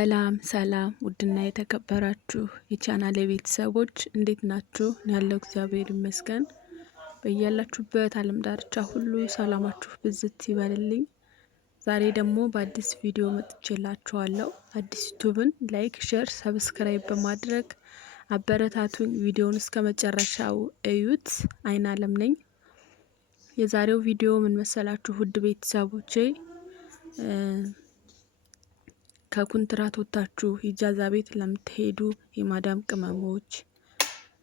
ሰላም ውድና የተከበራችሁ የቻናሌ ቤተሰቦች እንዴት ናችሁ? ያለው እግዚአብሔር ይመስገን። በእያላችሁበት ዓለም ዳርቻ ሁሉ ሰላማችሁ ብዝት ይበልልኝ። ዛሬ ደግሞ በአዲስ ቪዲዮ መጥቼላችኋለሁ። አዲስ ዩቲዩብን ላይክ፣ ሼር፣ ሰብስክራይብ በማድረግ አበረታቱኝ። ቪዲዮውን እስከ መጨረሻው እዩት። አይን አለም ነኝ። የዛሬው ቪዲዮ ምን መሰላችሁ ውድ ቤተሰቦቼ? ከኩንትራት ወጣችሁ ኢጃዛ ቤት ለምትሄዱ የማዳም ቅመሞች፣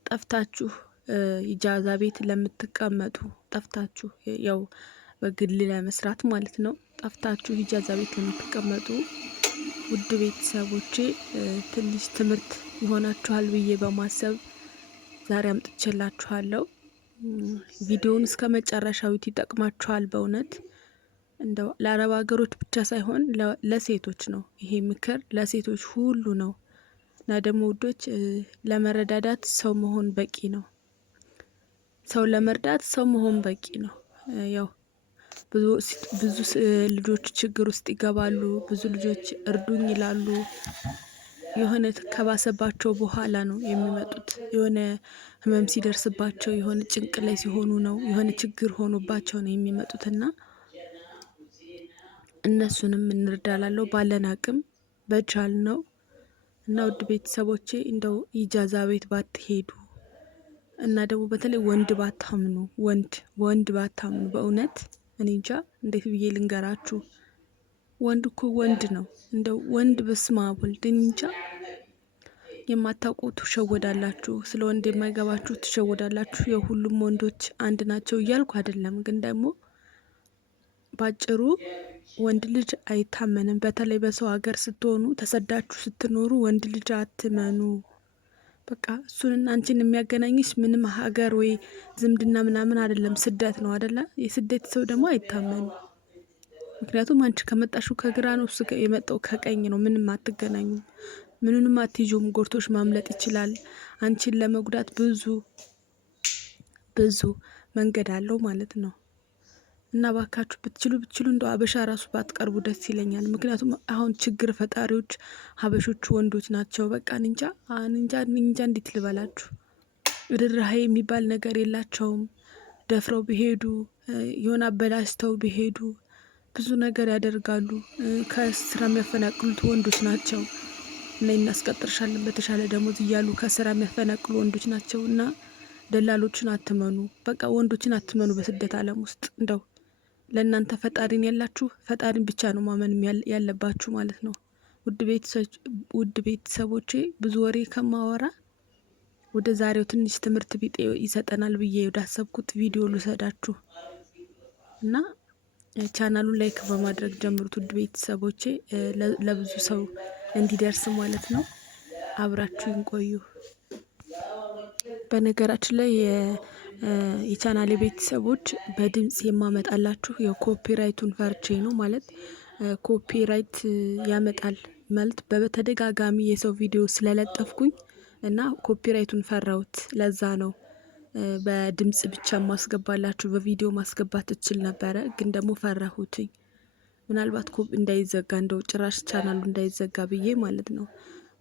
ጠፍታችሁ ኢጃዛ ቤት ለምትቀመጡ፣ ጠፍታችሁ ያው በግል ለመስራት ማለት ነው፣ ጠፍታችሁ ኢጃዛ ቤት ለምትቀመጡ ውድ ቤተሰቦቼ ትንሽ ትምህርት ይሆናችኋል ብዬ በማሰብ ዛሬ አምጥቼላችኋለሁ። ቪዲዮውን እስከ መጨረሻው ይጠቅማችኋል በእውነት። እንደው ለአረብ ሀገሮች ብቻ ሳይሆን ለሴቶች ነው ይሄ ምክር፣ ለሴቶች ሁሉ ነው። እና ደግሞ ውዶች ለመረዳዳት ሰው መሆን በቂ ነው። ሰው ለመርዳት ሰው መሆን በቂ ነው። ያው ብዙ ልጆች ችግር ውስጥ ይገባሉ። ብዙ ልጆች እርዱኝ ይላሉ። የሆነ ከባሰባቸው በኋላ ነው የሚመጡት። የሆነ ህመም ሲደርስባቸው፣ የሆነ ጭንቅ ላይ ሲሆኑ ነው፣ የሆነ ችግር ሆኖባቸው ነው የሚመጡትና እነሱንም እንርዳላለሁ ባለን አቅም በቻል ነው። እና ውድ ቤተሰቦቼ እንደው ኢጃዛ ቤት ባትሄዱ እና ደግሞ በተለይ ወንድ ባታምኑ፣ ወንድ ባታምኑ በእውነት እኔ እንጃ እንዴት ብዬ ልንገራችሁ። ወንድ እኮ ወንድ ነው። እንደው ወንድ በስመ አብ ወልድ እንጃ። የማታውቁ ትሸወዳላችሁ። ስለ ወንድ የማይገባችሁ ትሸወዳላችሁ። የሁሉም ወንዶች አንድ ናቸው እያልኩ አይደለም፣ ግን ደግሞ ባጭሩ ወንድ ልጅ አይታመንም። በተለይ በሰው ሀገር ስትሆኑ፣ ተሰዳችሁ ስትኖሩ ወንድ ልጅ አትመኑ። በቃ እሱንና አንቺን የሚያገናኝሽ ምንም ሀገር ወይ ዝምድና ምናምን አይደለም፣ ስደት ነው አይደለ? የስደት ሰው ደግሞ አይታመንም። ምክንያቱም አንቺ ከመጣሹ ከግራ ነው፣ እሱ የመጣው ከቀኝ ነው። ምንም አትገናኙም፣ ምንንም አትይዙም። ጎርቶሽ ማምለጥ ይችላል። አንቺን ለመጉዳት ብዙ መንገድ አለው ማለት ነው። እና ባካችሁ ብትችሉ እንደው አበሻ ራሱ ባትቀርቡ ደስ ይለኛል። ምክንያቱም አሁን ችግር ፈጣሪዎች ሀበሾቹ ወንዶች ናቸው። በቃ እንጃ እንዴት ልበላችሁ፣ ርህራሄ የሚባል ነገር የላቸውም። ደፍረው ቢሄዱ፣ የሆነ አበላሽተው ቢሄዱ ብዙ ነገር ያደርጋሉ። ከስራ የሚያፈናቅሉት ወንዶች ናቸው። እና እናስቀጥርሻለን በተሻለ ደሞዝ እያሉ ከስራ የሚያፈናቅሉ ወንዶች ናቸው። እና ደላሎችን አትመኑ፣ በቃ ወንዶችን አትመኑ በስደት ዓለም ውስጥ። እንደው ለእናንተ ፈጣሪን ያላችሁ ፈጣሪን ብቻ ነው ማመን ያለባችሁ ማለት ነው። ውድ ቤተሰቦቼ ብዙ ወሬ ከማወራ ወደ ዛሬው ትንሽ ትምህርት ቢጤ ይሰጠናል ብዬ ወዳሰብኩት ቪዲዮ ልሰዳችሁ እና ቻናሉን ላይክ በማድረግ ጀምሩት ውድ ቤተሰቦቼ፣ ለብዙ ሰው እንዲደርስ ማለት ነው። አብራችሁን ቆዩ። በነገራችን ላይ የቻናሌ ቤተሰቦች በድምጽ የማመጣላችሁ የኮፒራይቱን ፈርቼ ነው። ማለት ኮፒራይት ያመጣል ማለት በተደጋጋሚ የሰው ቪዲዮ ስለለጠፍኩኝ እና ኮፒራይቱን ፈራሁት። ለዛ ነው በድምጽ ብቻ ማስገባላችሁ። በቪዲዮ ማስገባት እችል ነበረ፣ ግን ደግሞ ፈራሁትኝ። ምናልባት እንዳይዘጋ፣ እንደው ጭራሽ ቻናሉ እንዳይዘጋ ብዬ ማለት ነው።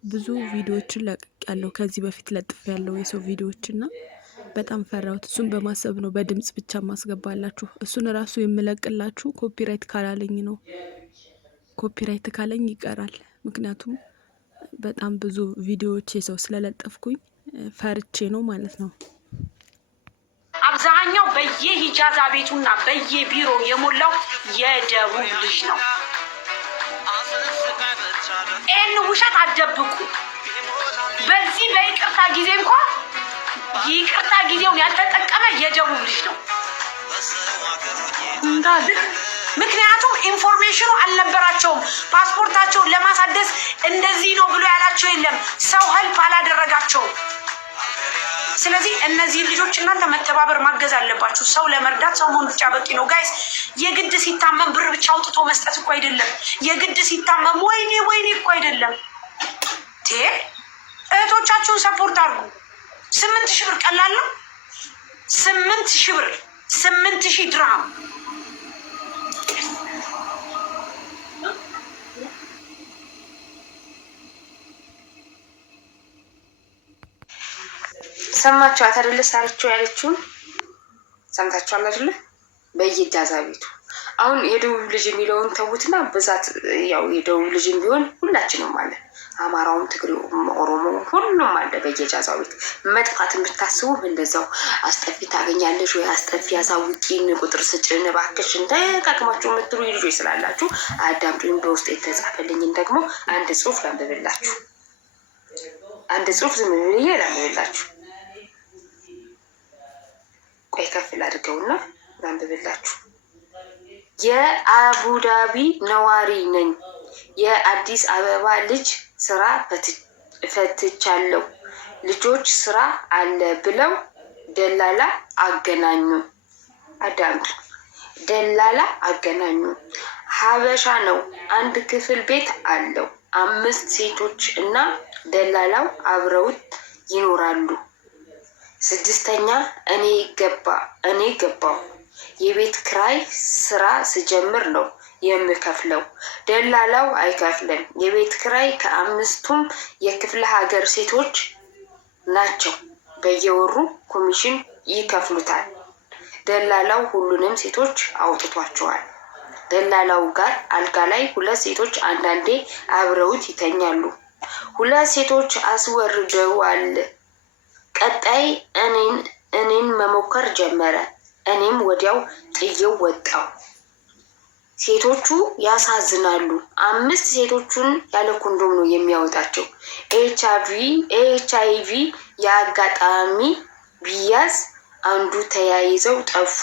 ብዙ ቪዲዮዎችን ለቅቅ ያለው ከዚህ በፊት ለጥፍ ያለው የሰው ቪዲዮዎችና በጣም ፈራሁት። እሱን በማሰብ ነው በድምጽ ብቻ ማስገባላችሁ። እሱን ራሱ የምለቅላችሁ ኮፒራይት ካላለኝ ነው። ኮፒራይት ካለኝ ይቀራል። ምክንያቱም በጣም ብዙ ቪዲዮዎች የሰው ስለለጠፍኩኝ ፈርቼ ነው ማለት ነው። አብዛኛው በየሂጃዛ ቤቱና በየቢሮ የሞላው የደቡብ ልጅ ነው። ይህን ውሸት አትደብቁ። በዚህ በይቅርታ ጊዜ እንኳን ይቅርታ ጊዜውን ያልተጠቀመ የደቡብ ልጅ ነው እንዳለ። ምክንያቱም ኢንፎርሜሽኑ አልነበራቸውም። ፓስፖርታቸውን ለማሳደስ እንደዚህ ነው ብሎ ያላቸው የለም። ሰው ሄልፕ አላደረጋቸውም። ስለዚህ እነዚህ ልጆች እናንተ መተባበር ማገዝ አለባችሁ። ሰው ለመርዳት ሰው መሆን ብቻ በቂ ነው ጋይስ። የግድ ሲታመም ብር ብቻ አውጥቶ መስጠት እኮ አይደለም። የግድ ሲታመም ወይኔ እኮ አይደለም። እህቶቻችሁን ሰፖርት አድርጉ። 8,000 ብር ቀላል ነው። 8,000 ብር 8,000 ድርሃም ሰማችኋት አይደለ? ሳርቸው ያለችውን ሰምታችኋል አይደለ? በየጃዛ ቤቱ አሁን የደቡብ ልጅ የሚለውን ተውትና ብዛት ያው የደቡብ ልጅም ቢሆን ሁላችንም አለ። አማራውም፣ ትግሬውም፣ ኦሮሞውም ሁሉም አለ በየጃዛው ቤት። መጥፋትን ብታስቡ እንደዛው አስጠፊ ታገኛለሽ ወይ አስጠፊ ያሳውቂን ቁጥር ስጭን እባክሽ እንደቃቅማችሁ የምትሉ ልጆች ስላላችሁ አዳምጡኝ። በውስጥ የተጻፈልኝን ደግሞ አንድ ጽሑፍ ላንብብላችሁ። አንድ ጽሑፍ ዝም ብዬ ላንብብላችሁ። ቆይ ከፍ ላድርገውና ላንብብላችሁ። የአቡዳቢ ነዋሪ ነኝ። የአዲስ አበባ ልጅ ስራ ፈትቻለሁ። ልጆች ስራ አለ ብለው ደላላ አገናኙ። አዳምጡ። ደላላ አገናኙ። ሀበሻ ነው። አንድ ክፍል ቤት አለው። 5 ሴቶች እና ደላላው አብረውት ይኖራሉ። 6ኛ እኔ ገባው። የቤት ክራይ ስራ ስጀምር ነው የምከፍለው። ደላላው አይከፍልም። የቤት ክራይ ከ5ቱም የክፍለ ሀገር ሴቶች ናቸው። በየወሩ ኮሚሽን ይከፍሉታል። ደላላው ሁሉንም ሴቶች አውጥቷቸዋል። ደላላው ጋር አልጋ ላይ 2 ሴቶች አንዳንዴ አብረውት ይተኛሉ። 2 ሴቶች አስወርደዋል። ቀጣይ እኔን መሞከር ጀመረ። እኔም ወዲያው ጥዬው ወጣው። ሴቶቹ ያሳዝናሉ። 5 ሴቶቹን ያለ ኮንዶም ነው የሚያወጣቸው። ኤችአይቪ የአጋጣሚ ቢያዝ አንዱ ተያይዘው ጠፉ።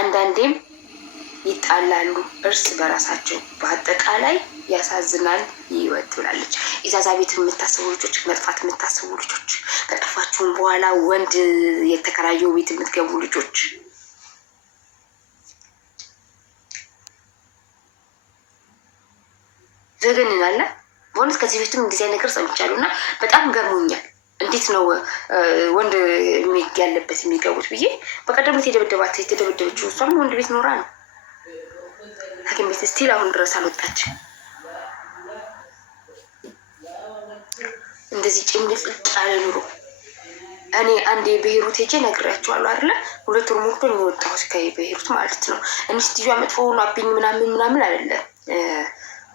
አንዳንዴም ይጣላሉ እርስ በራሳቸው። በአጠቃላይ ያሳዝናል ህይወት ብላለች። ኢጃዛ ቤት የምታስቡ ልጆች፣ መጥፋት የምታስቡ ልጆች፣ ከጠፋችሁም በኋላ ወንድ የተከራየው ቤት የምትገቡ ልጆች ዘገንናለ። በእውነት ከዚህ በፊትም ጊዜ ነገር ሰምቻለሁ እና በጣም ገርሞኛል። እንዴት ነው ወንድ ያለበት የሚገቡት ብዬ። በቀደም የተደበደበችው እሷም ወንድ ቤት ኖራ ነው። ሐኪም ቤት ስቲል አሁን ድረስ አልወጣችም። እንደዚህ ጭምልቅልቅ ያለ ኑሮ። እኔ አንዴ በሄሩት ሄጄ ነግሬያቸዋለሁ አይደለ? 2 ወር ሞልቶ ነው የወጣሁት ከበሄሩት ማለት ነው። እንስቲዩ መጥፎ ሆኖብኝ ምናምን አይደለም።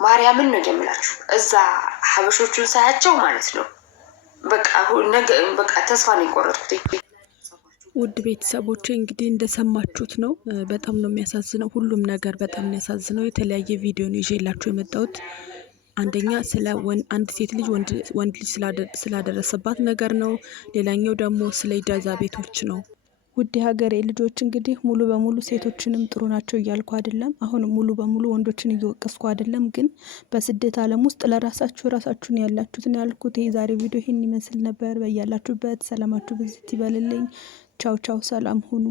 ማርያምን ነው የምላችሁ። እዛ ሀበሾቹን ሳያቸው ማለት ነው በቃ ተስፋ ነው የቆረጥኩት። ውድ ቤተሰቦቼ እንግዲህ እንደሰማችሁት ነው። በጣም ነው የሚያሳዝነው። ሁሉም ነገር በጣም ነው ያሳዝነው። የተለያየ ቪዲዮ ነው ይዤላችሁ የመጣሁት። አንደኛ ስለ አንድ ሴት ልጅ ወንድ ልጅ ስላደረሰባት ነገር ነው። ሌላኛው ደግሞ ስለ ኢጃዛ ቤቶች ነው። ውድ ሀገሬ ልጆች እንግዲህ ሙሉ በሙሉ ሴቶችንም ጥሩ ናቸው እያልኩ አይደለም። አሁን ሙሉ በሙሉ ወንዶችን እየወቀስኩ አይደለም። ግን በስደት ዓለም ውስጥ ራሳችሁን ያላችሁትን ያልኩት። የዛሬ ቪዲዮ ይህን ይመስል ነበር። በያላችሁበት ሰላማችሁ ብዝት ይበልልኝ። ቻው ቻው፣ ሰላም ሁኑ።